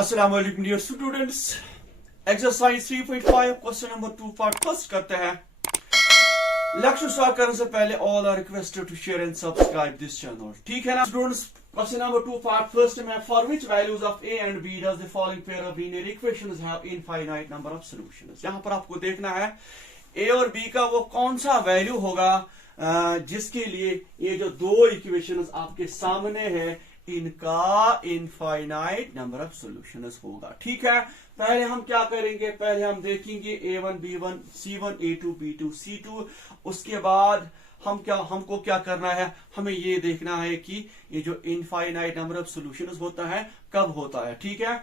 अस्सलाम वालेकुम dear students. Exercise 3.5 question number 2 part first करते हैं। लेक्चर स्टार्ट करने से पहले all are requested to share and subscribe this channel. ठीक है ना students. Question number 2 part first में for which values of A and B does the following pair of linear equations have infinite number of solutions. यहां पर आपको देखना है ए और बी का वो कौन सा वैल्यू होगा जिसके लिए ये जो दो इक्वेशंस आपके सामने है इनका इनफाइनाइट नंबर ऑफ सॉल्यूशंस होगा। ठीक है, पहले हम क्या करेंगे, पहले हम देखेंगे a1 b1 c1 a2 b2 c2। उसके बाद हमको क्या करना है, हमें ये देखना है कि ये जो इनफाइनाइट नंबर ऑफ सॉल्यूशंस होता है कब होता है। ठीक है,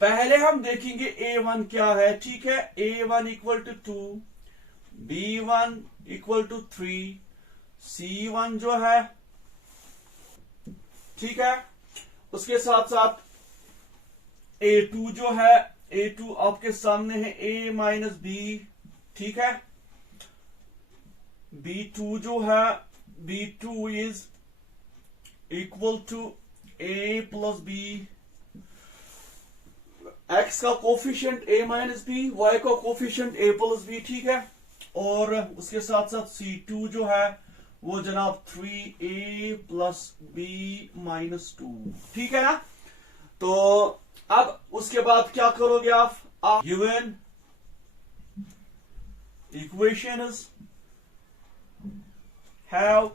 पहले हम देखेंगे a1 क्या है। ठीक है, a1 equal to 2, b1 equal to 3, c1 जो है, ठीक है, उसके साथ साथ a2 जो है, a2 आपके सामने है a माइनस बी। ठीक है, b2 जो है, b2 is equal to a plus b. x का coefficient a minus b, y का कोफिशिएंट a प्लस बी। ठीक है, और उसके साथ साथ c2 जो है वो जनाब 3a प्लस बी माइनस 2। ठीक है ना। तो अब उसके बाद क्या करोगे आप गिवन इक्वेशंस हैव,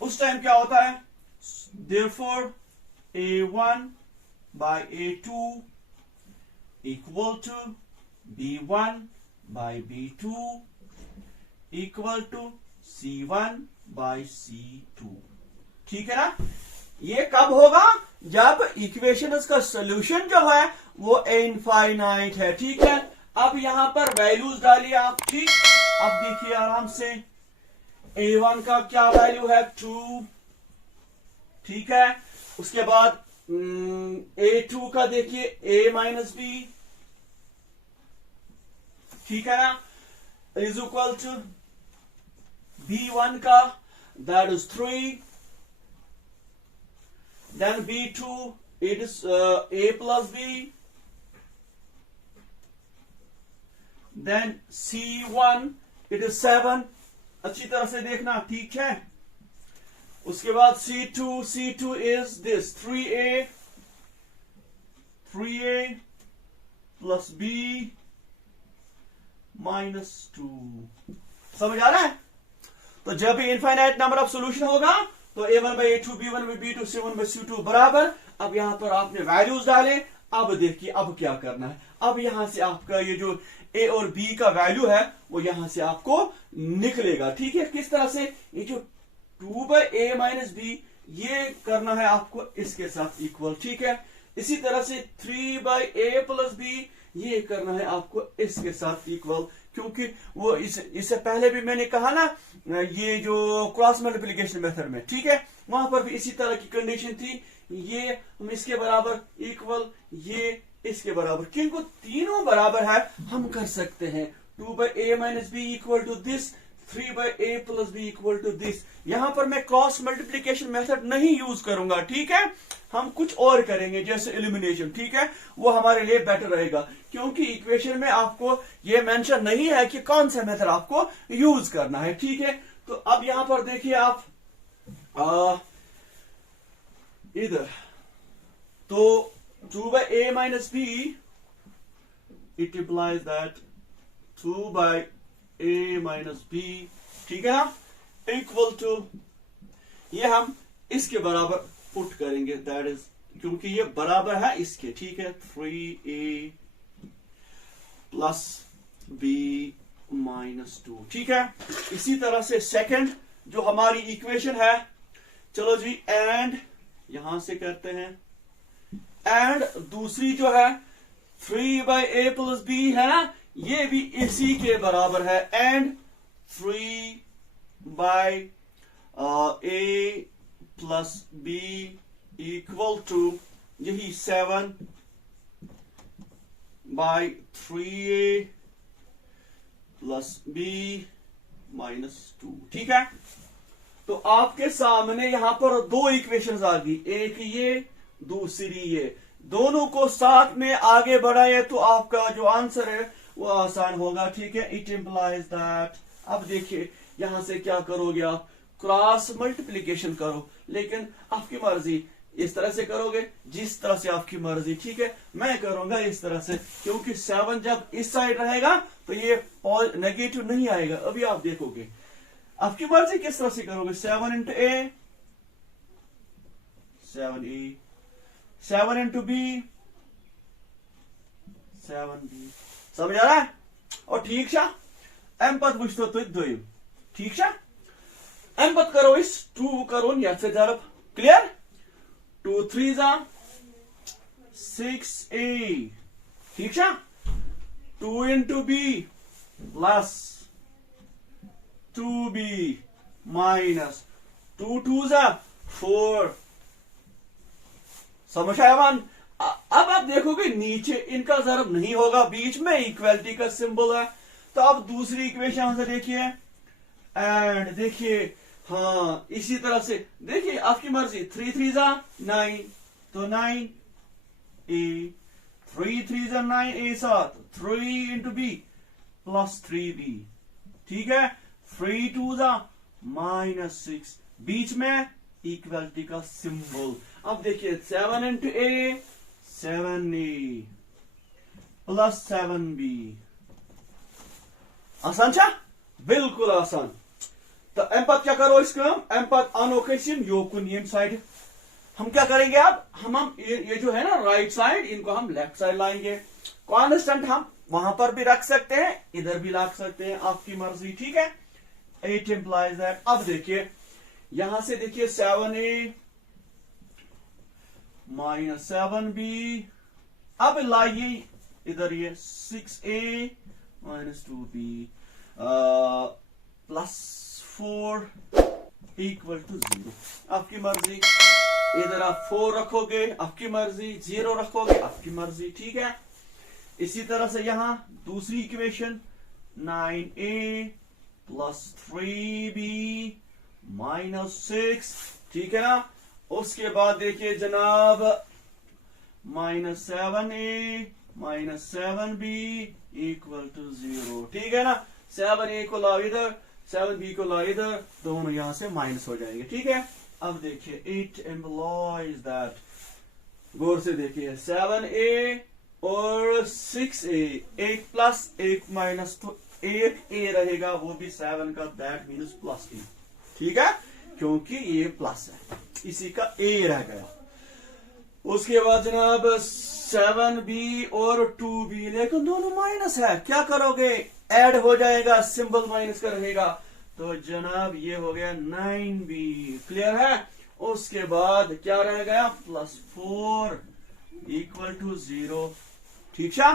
उस टाइम क्या होता है, therefore a1 by a2 equal to b1 by b2 equal to c1 by c2। ठीक है ना। ये कब होगा, जब इक्वेशंस का सॉल्यूशन जो है वो इनफाइनाइट है। ठीक है, अब यहां पर वैल्यूज डालिए आप। ठीक, अब देखिए आराम से, a1 का क्या वैल्यू है 2। ठीक है, उसके बाद a2 का देखिए a माइनस बी। ठीक है ना, इज इक्वल टू b1 का that is 3, then b2 it is a plus b, then c1 it is 7। अच्छी तरह से देखना, ठीक है। उसके बाद c2 is this 3a plus b minus 2। समझ आ रहा है। तो जब भी इनफाइनाइट नंबर ऑफ सॉल्यूशन होगा तो a1 by a2 b1 by b2 c1 by c2 बराबर। अब यहां पर आपने वैल्यूज डाले। अब देखिए अब क्या करना है, अब यहां से आपका ये जो a और b का वैल्यू है वो यहां से आपको निकलेगा। ठीक है, किस तरह से, ये जो 2 by a माइनस b ये करना है आपको इसके साथ इक्वल। ठीक है, इसी तरह से 3 by a प्लस b ये करना है आपको इसके साथ इक्वल, क्योंकि वो इससे पहले भी मैंने कहा ना, ये जो क्रॉस मल्टीप्लिकेशन मेथड में, ठीक है, वहां पर भी इसी तरह की कंडीशन थी, ये हम इसके बराबर इक्वल, ये इसके बराबर, क्योंकि तीनों बराबर है हम कर सकते हैं। 2 by a minus b equal to this, 3 by a plus b equal to this. यहां पर मैं क्रॉस मल्टीप्लिकेशन मेथड नहीं यूज करूंगा। ठीक है, हम कुछ और करेंगे जैसे एलिमिनेशन। ठीक है, वो हमारे लिए बेटर रहेगा, क्योंकि इक्वेशन में आपको ये मेंशन नहीं है कि कौन सा मेथड आपको यूज करना है। ठीक है, तो अब यहां पर देखिए आप इधर, तो 2 by a minus b it implies that 2 by a minus b, ठीक है ना, इक्वल टू, ये हम इसके बराबर पुट करेंगे, दैट इज, क्योंकि ये बराबर है इसके। ठीक है, 3a प्लस b माइनस 2। ठीक है, इसी तरह से सेकंड जो हमारी इक्वेशन है, चलो जी, एंड यहां से करते हैं, एंड दूसरी जो है 3 by a प्लस b है ना, ये भी इसी के बराबर है, and 3 by a plus b equal to यही 7 by 3a plus b minus 2। ठीक है, तो आपके सामने यहां पर दो इक्वेशंस आ गई, एक ये दूसरी ये, दोनों को साथ में आगे बढ़ाए तो आपका जो आंसर है वो आसान होगा। ठीक है, इट इम्प्लाइज दैट। अब देखिए यहां से क्या करोगे आप, क्रॉस मल्टीप्लीकेशन करो, लेकिन आपकी मर्जी, इस तरह से करोगे जिस तरह से आपकी मर्जी। ठीक है, मैं करूंगा इस तरह से, क्योंकि 7 जब इस साइड रहेगा तो ये नेगेटिव नहीं आएगा। अभी आप देखोगे, आपकी मर्जी किस तरह से करोगे। 7 इंटू ए, 7a, 7 इंटू बी, 7b। समझ आ रहा है? और ठीक छा एम पत वो तुम ठीक छा एम पत करो इस 2 करो यथ से जरब। क्लियर? 2 3 6a। ठीक छा 2 into B plus 2b minus 2 2 4। समझ आया वन? अब आप देखोगे नीचे इनका जरब नहीं होगा, बीच में इक्वलिटी का सिंबल है। तो अब दूसरी इक्वेशन यहां से देखिए, एंड देखिए, हाँ इसी तरह से देखिए आपकी मर्जी। 3 3 9, तो 9a, 3 3 9a 7, 3 into B plus 3b। ठीक है, 3 2 माइनस 6, बीच में इक्वलिटी का सिंबल। अब देखिए 7 इंटू ए, 7a प्लस 7b। आसान छा? बिल्कुल आसान। तो एम पत क्या करो इसका, एम पत आनो कैसिम योकुन यम साइड। हम क्या करेंगे अब, हम ये जो है ना राइट साइड, इनको हम लेफ्ट साइड लाएंगे। कॉन्स्टेंट हम वहां पर भी रख सकते हैं, इधर भी ला सकते हैं, आपकी मर्जी। ठीक है, इट इंप्लाइज दैट। अब देखिए यहां से देखिए 7a माइनस 7b। अब लाइए इधर ये 6a minus 2b plus 4 equal to 0। आपकी मर्जी, इधर आप 4 रखोगे आपकी मर्जी, 0 रखोगे आपकी मर्जी। ठीक है, इसी तरह से यहां दूसरी equation 9a plus 3b minus 6। ठीक है ना, उसके बाद देखिए जनाब minus 7a minus 7b equal to 0। ठीक है ना, 7a को लाओ इधर, 7b को लाओ इधर, दोनों यहां से माइनस हो जाएंगे। ठीक है, अब देखिए इट एम्प्लॉयज दैट, गौर से देखिए 7a और 6a, 1 प्लस 1 माइनस, तो 8a रहेगा, वो भी 7 का, दैट मीन्स प्लस a। ठीक है, क्योंकि ये प्लस है, इसी का a रह गया। उसके बाद जनाब 7b और 2b, लेकिन दोनों माइनस है, क्या करोगे, ऐड हो जाएगा, सिंबल माइनस का रहेगा, तो जनाब ये हो गया 9b। क्लियर है? उसके बाद क्या रह गया, प्लस 4 इक्वल टू 0। ठीक है,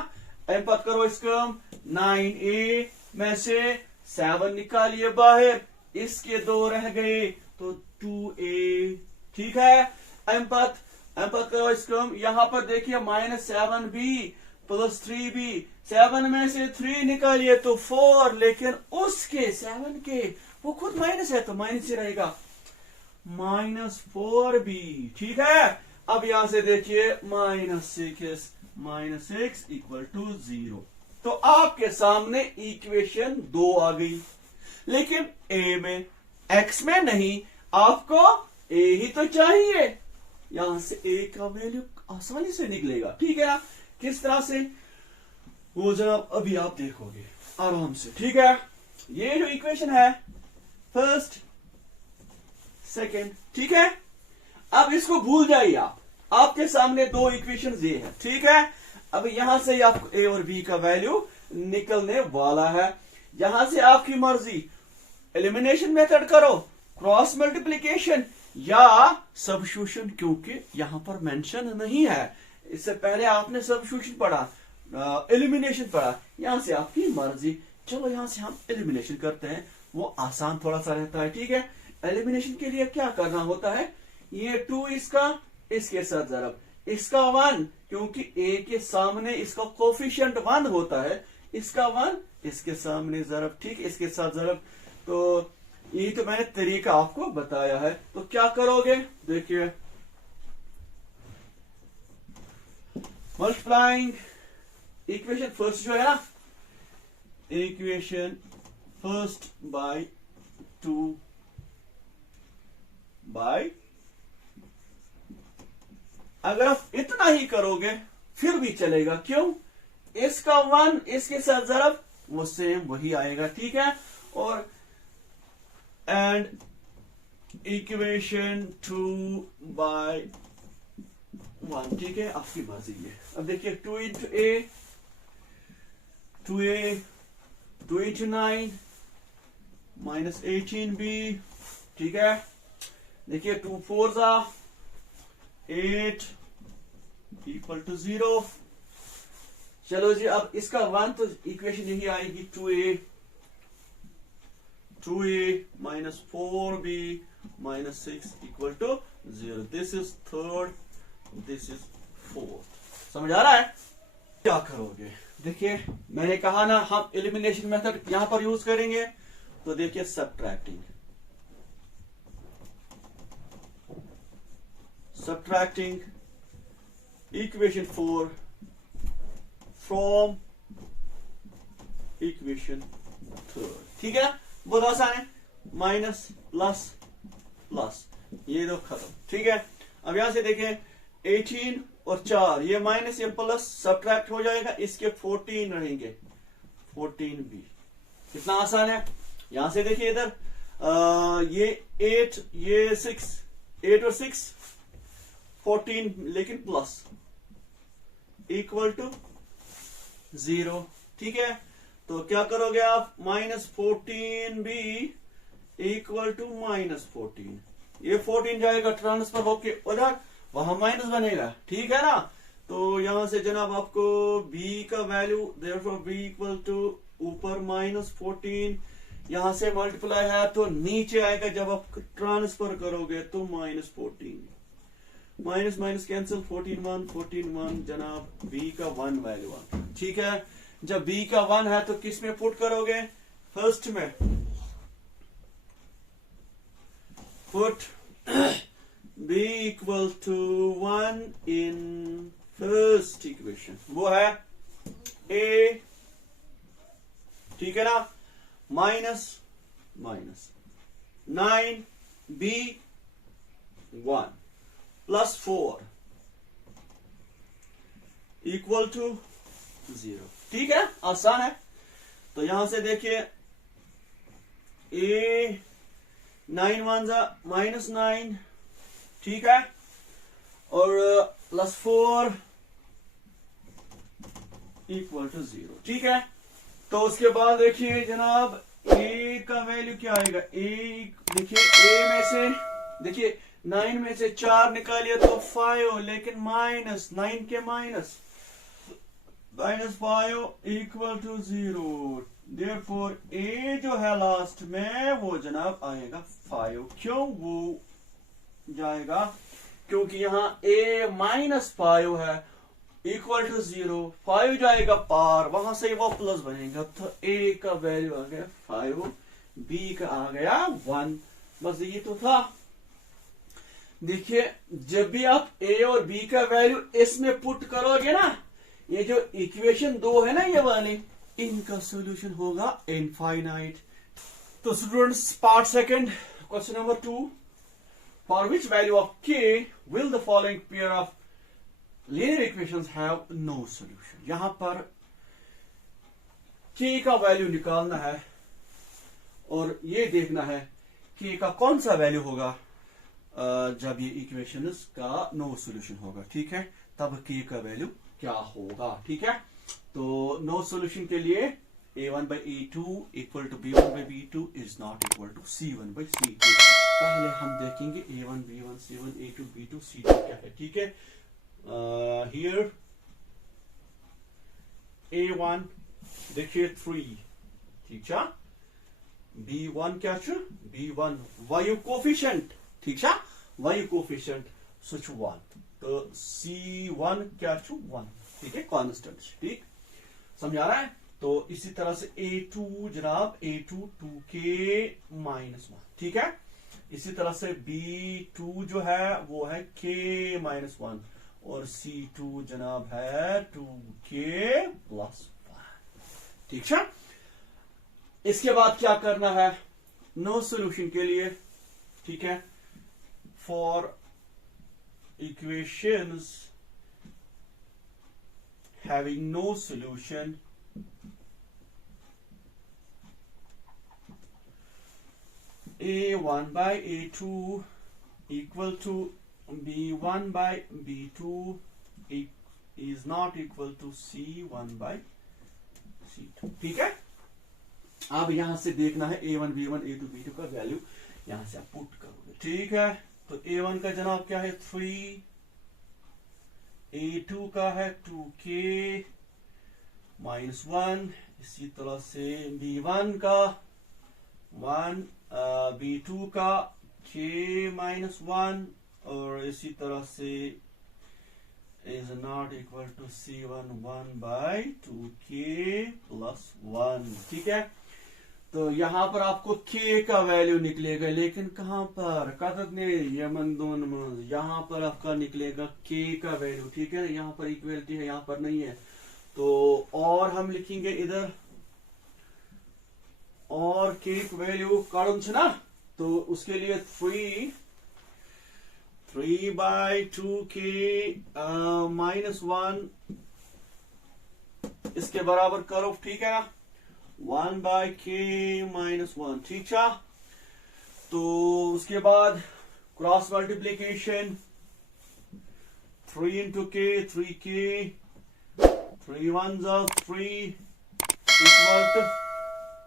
एम पत करो इसका, 9a में से 7 निकालिए बाहर, इसके 2 रह गए तो 2a। ठीक है, एम पत करो इसको, यहां पर देखिए माइनस 7b प्लस 3b, 7 में से 3 निकालिए तो 4, लेकिन उसके 7 के वो खुद माइनस है तो माइनस ही रहेगा, माइनस 4b। ठीक है, अब यहां से देखिए माइनस 6 इक्वल टू 0। तो आपके सामने इक्वेशन 2 आ गई, लेकिन ए में, एक्स में नहीं, आपको ए ही तो चाहिए। यहां से ए का वैल्यू आसानी से निकलेगा। ठीक है ना, किस तरह से, वो जनाब अभी आप देखोगे आराम से। ठीक है, ये जो इक्वेशन है फर्स्ट सेकंड। ठीक है, अब इसको भूल जाइए आप, आपके सामने 2 इक्वेशन ये है। ठीक है, अब यहां से आपको ए और बी का वैल्यू निकलने वाला है। यहां से आपकी मर्जी, एलिमिनेशन मेथड करो, क्रॉस मल्टीप्लीकेशन या सब्स्टिट्यूशन, क्योंकि यहां पर मेंशन नहीं है। इससे पहले आपने सब्स्टिट्यूशन पढ़ा, एलिमिनेशन पढ़ा, यहां से आपकी मर्जी। चलो यहां से हम एलिमिनेशन करते हैं, वो आसान थोड़ा सा रहता है। ठीक है, एलिमिनेशन के लिए क्या करना होता है, ये 2 इसका, इसके साथ जरब, इसका 1, क्योंकि a के सामने इसका कोफिशिएंट 1 होता है, इसका 1 इसके सामने जरब। ठीक, इसके साथ जरब, तो यही तो मैंने तरीका आपको बताया है। तो क्या करोगे, देखिए मल्टीप्लाइंग इक्वेशन फर्स्ट जो है ना, इक्वेशन फर्स्ट बाय 2 बाय, अगर आप इतना ही करोगे फिर भी चलेगा, क्यों, इसका 1 इसके साथ जरब वो सेम वही आएगा, ठीक है। और एंड इक्वेशन 2 बाय 1, ठीक है, आपकी मर्जी है। अब देखिए 2 इंटू ए 2a 2 इंटू 9 माइनस 18b, ठीक है। देखिए 2 4 8 इक्वल टू 0। चलो जी, अब इसका 1 तो इक्वेशन यही आएगी 2a minus 4b minus 6 equal to 0। This is third, this is fourth. समझ आ रहा है? क्या करोगे, देखिए मैंने कहा ना हम एलिमिनेशन मेथड यहां पर यूज करेंगे। तो देखिए सब्ट्रैक्टिंग इक्वेशन 4 फ्रॉम इक्वेशन 3, ठीक है, बहुत आसान है। माइनस प्लस प्लस, ये दो खत्म, ठीक है। अब यहां से देखिए 18 और 4, ये माइनस ये प्लस सब्ट्रैक्ट हो जाएगा, इसके 14 रहेंगे, 14b। कितना आसान है। यहां से देखिए इधर ये 8 ये 6, 8 और 6 14, लेकिन प्लस इक्वल टू 0, ठीक है। तो क्या करोगे आप, minus 14b equal to minus 14, ये 14 जाएगा ट्रांसफर होके उधर, वहां माइनस बनेगा, ठीक है ना। तो यहां से जनाब आपको b का value, therefore b equal to ऊपर माइनस 14, यहां से मल्टीप्लाई है तो नीचे आएगा, जब आप ट्रांसफर करोगे तो माइनस 14, माइनस माइनस कैंसिल, 14 जनाब b का 1 वैल्यू आता, ठीक है। जब b का 1 है तो किस में पुट करोगे, फर्स्ट में put b equal to 1 in first equation, वो है a, ठीक है ना, minus minus 9b 1 plus 4 equal to 0, ठीक है, आसान है। तो यहां से देखिए a 9 1 माइनस 9, ठीक है, और प्लस 4 इक्वल टू 0, ठीक है। तो उसके बाद देखिए जनाब a का वैल्यू क्या आएगा, देखिए a में से, देखिए 9 में से 4 निकालिए तो 5, लेकिन माइनस 9 के minus 5 equal to 0, therefore a जो है लास्ट में वो जनाब आएगा 5। क्यों वो जाएगा, क्योंकि यहाँ a माइनस 5 है इक्वल टू 0, 5 जाएगा पार, वहां से वो प्लस बनेगा, तो a का वैल्यू आ गया 5, b का आ गया 1, बस ये तो था। देखिए जब भी आप a और b का वैल्यू इसमें पुट करोगे ना, ये जो इक्वेशन 2 है ना ये वाली, इनका सॉल्यूशन होगा इनफाइनाइट। तो students part second, question number 2, for which value of k will the following pair of linear equations have no solution. यहां पर k का वैल्यू निकालना है और ये देखना है k का कौन सा वैल्यू होगा जब ये इक्वेशन का नो सॉल्यूशन होगा, ठीक है, तब k का वैल्यू क्या होगा, ठीक है। तो नो सॉल्यूशन के लिए a1 by a2 equal to b1 by b2 is not equal to c1 by c2। पहले हम देखेंगे a1 b1 c1 a2 b2 c2 क्या है, ठीक है। हियर a1 देखिए 3, ठीक है, b1 क्या छ, b1 वायु कोफिशिएंट, ठीक है, वायु कोफिशिएंट सच 1, तो c1 क्या छ 1, ठीक है, कांस्टेंट, ठीक, समझ आ रहा है। तो इसी तरह से A2 जनाब A2 2k-1, ठीक है। इसी तरह से B2 जो है वो है k-1 और C2 जनाब है 2k+1, ठीक है। इसके बाद क्या करना है, नो सॉल्यूशन के लिए, ठीक है, for equations having no solution, A1 by A2 equal to B1 by B2 is not equal to C1 by C2, ठीक है। अब यहां से देखना है A1 B1 A2 B2 का वैल्यू यहां से आप पुट करोगे, ठीक है। तो A1 का जनाब क्या है 3, A2 का है 2k-1, इसी तरह से B1 का 1, B2 का k-1 और इसी तरह से is not equal to C1 1 by 2k+1, ठीक है। तो यहां पर आपको k का वैल्यू निकलेगा, लेकिन कहां पर कदर ने यमन दोन में यहां पर आपका निकलेगा k का वैल्यू, ठीक है। यहां पर इक्वलिटी है, यहां पर नहीं है। तो और हम लिखेंगे इधर और k वैल्यू काढून ना, तो उसके लिए 3 by 2k-1 इसके बराबर करो, ठीक है ना, 1 by k-1, ठीक है। तो उसके बाद cross multiplication 3 into k 3k, 3 1s are 3 equal to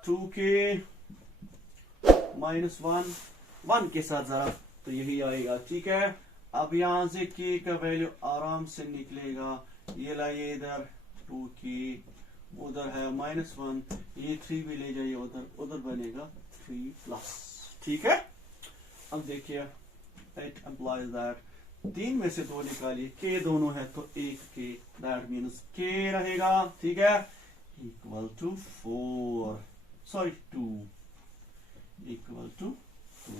2k-1 1 के साथ जरा, तो यही आएगा, ठीक है। अब यहां से k का वैल्यू आराम से निकलेगा, ये लाइए इधर 2k, उधर है -1, ये 3 भी ले जाइए उधर, उधर बनेगा 3+, ठीक है। अब देखिए इट एम्प्लॉइज दैट 3 में से 2 निकालिए, k दोनों है तो 1k, दैट मीन्स k रहेगा, ठीक है, इक्वल टू 2 इक्वल टू 2।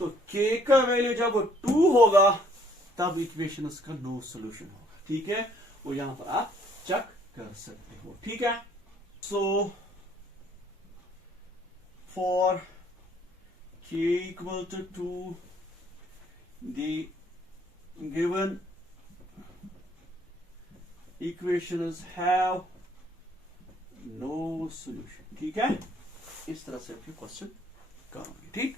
तो k का वैल्यू जब 2 होगा तब इक्वेशन उसका नो सॉल्यूशन होगा, ठीक है। वो यहां पर आप चेक कर सकते हो, ठीक है। So for k equal to 2 the given equations have no solution, ठीक है। इस तरह से आपके क्वेश्चन करोगे, ठीक।